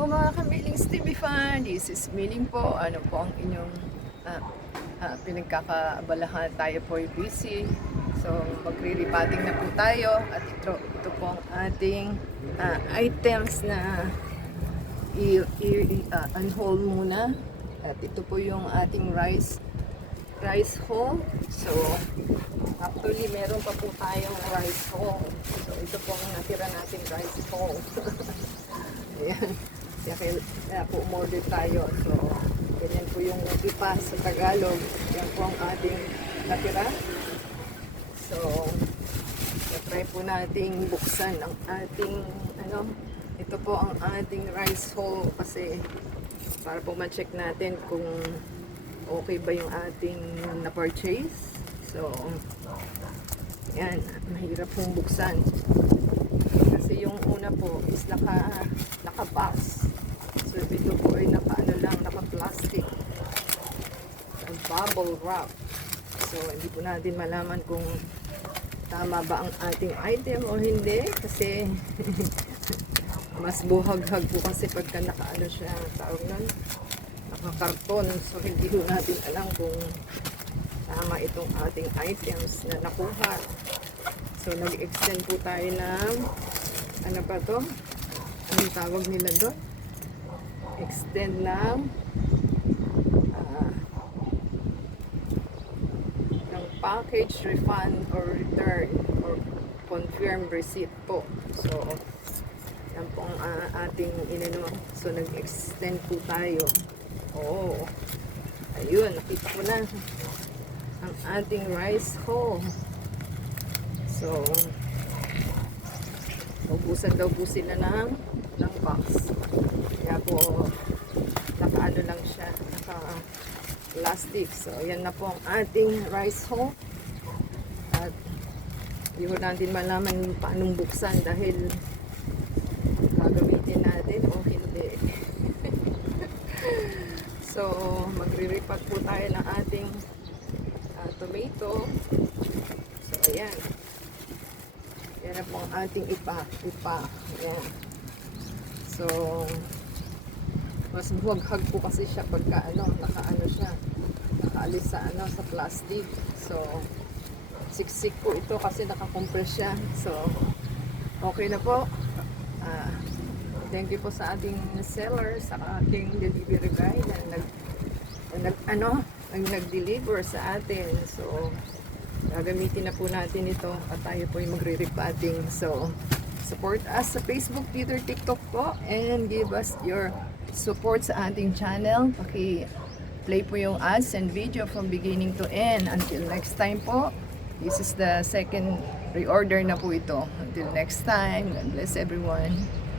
Hello mga kamilings TV fan, this is Miling po. Ano po ang inyong pinagkakaabalahan? Tayo po ay busy. So magre-repotting na po tayo. At ito po ang ating items na unhold muna. At ito po yung ating rice hole. So actually meron pa po tayong rice hole. So ito po ang natira natin rice hole. Ayan. Kaya po umorder tayo. So, ganyan po yung ipa sa Tagalog. Yan po ang ating natira. So, try po nating buksan ang ating, ito po ang ating rice hole kasi para po ma-check natin kung okay ba yung ating na-purchase. So, yan. Mahirap pong buksan. Kasi yung una po is naka-box. So ito po ay naka-plastic. Bubble wrap. So hindi po natin malaman kung tama ba ang ating item o hindi. Kasi mas buhag-hag po kasi pagka siya, tawag nun, naka-karton. So hindi po natin alam kung tama itong ating items na nakuha. So nag-extend po tayo ng ano pa to? Anong tawag nila doon? Extend ng package refund or return or confirm receipt po. So yan po ang ating So nag-extend po tayo. Oh, ayun, nakita ko na ang ating rice hole. So ubusan daw po sila ng box. Kaya po naka lang siya, naka plastic. So yan na po ang ating rice hole. At hindi ko natin malaman paanong buksan dahil gagamitin natin o hindi. So magre-repack po tayo ng ating tomato. So ayan. Yan na po ang ating ipa. Ayan. So, mas buwag-hag po kasi siya pagka siya. Nakaalis sa plastic. So, siksik po ito kasi nakakompress siya. So, okay na po. Thank you po sa ating seller, sa ating delivery guy na nag-deliver sa atin. So, gagamitin na po natin ito at tayo po yung magre-repotting. So, support us sa Facebook, Twitter, TikTok po, and give us your support sa ating channel. Play po yung ads and video from beginning to end. Until next time po, this is the second reorder na po ito. Until next time, God bless everyone.